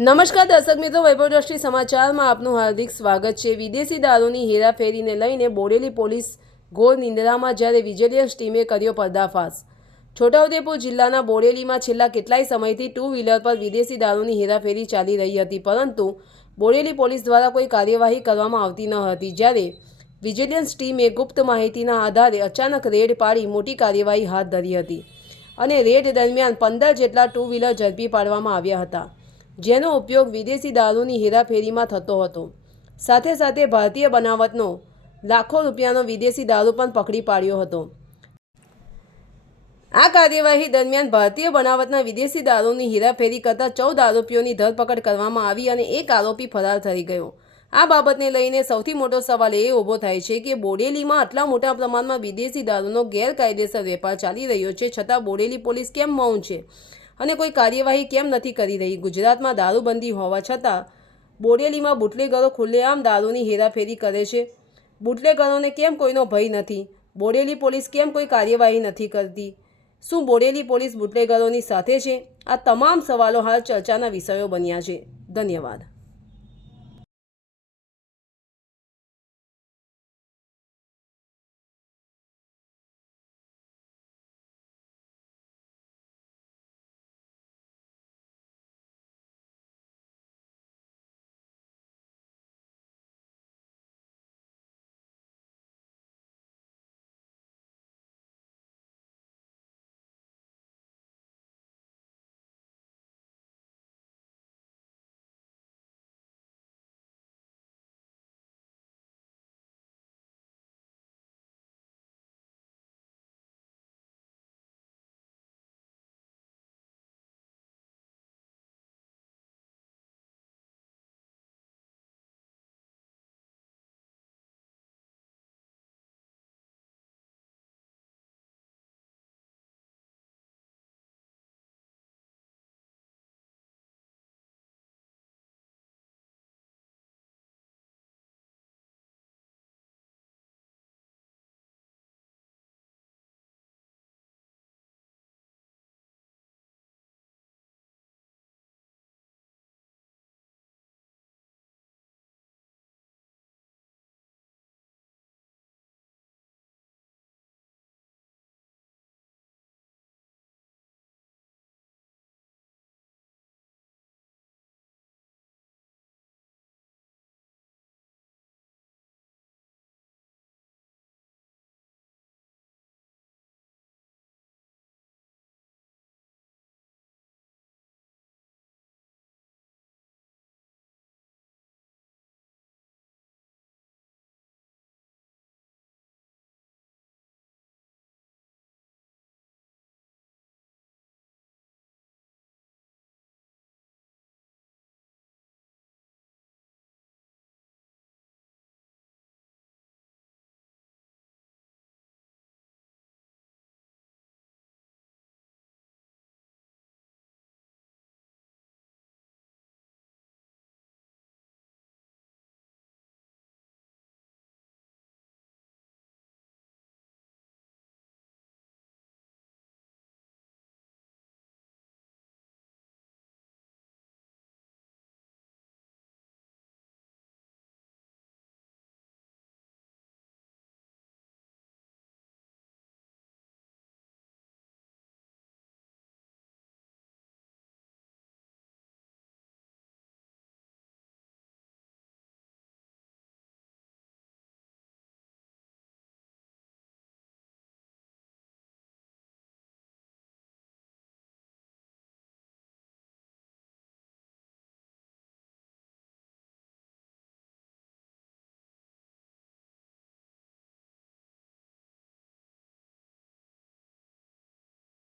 નમસ્કાર દર્શક મિત્રો, વૈભવ દ્રષ્ટિ સમાચારમાં આપનું હાર્દિક સ્વાગત છે. વિદેશી દારૂની હેરાફેરીને લઈને બોડેલી પોલીસ ઘોર નિંદ્રામાં જ્યારે વિજિલન્સ ટીમે કર્યો પર્દાફાશ. છોટાઉદેપુર જિલ્લાના બોડેલીમાં છેલ્લા કેટલાય સમયથી ટુ વ્હીલર પર વિદેશી દારૂની હેરાફેરી ચાલી રહી હતી, પરંતુ બોડેલી પોલીસ દ્વારા કોઈ કાર્યવાહી કરવામાં આવતી ન હતી. જ્યારે વિજિલન્સ ટીમે ગુપ્ત માહિતીના આધારે અચાનક રેડ પાડી મોટી કાર્યવાહી હાથ ધરી હતી અને રેડ દરમિયાન પંદર જેટલા ટુ વ્હીલર ઝડપી પાડવામાં આવ્યા હતા. જેનો ઉપયોગ વિદેશી દારૂની હેરાફેરીમાં થતો હતો. સાથે સાથે ભારતીય બનાવટનો લાખો રૂપિયાનો વિદેશી દારૂ પણ પકડી પાડ્યો હતો. આ કાર્યવાહી દરમિયાન ભારતીય બનાવટના વિદેશી દારૂની હેરાફેરી કરતા ચૌદ આરોપીઓની ધરપકડ કરવામાં આવી અને એક આરોપી ફરાર થઈ ગયો. આ બાબતને લઈને સૌથી મોટો સવાલ એ ઊભો થાય છે કે બોડેલીમાં આટલા મોટા પ્રમાણમાં વિદેશી દારૂનો ગેરકાયદેસર વેપાર ચાલી રહ્યો છે છતાં બોડેલી પોલીસ કેમ મૌન છે? અને કોઈ કાર્યવાહી કેમ નથી કરી રહી? ગુજરાતમાં દારૂબંધી હોવા છતાં બોડેલીમાં બુટલેગરો ખુલ્લેઆમ દારૂની હેરાફેરી કરે છે. બુટલેગરોને કેમ કોઈનો ભય નથી? બોડેલી પોલીસ કેમ કોઈ કાર્યવાહી નથી કરતી? શું બોડેલી પોલીસ બુટલેગરોની સાથે છે? આ તમામ સવાલો હાલ ચર્ચાના વિષયો બન્યા છે. ધન્યવાદ.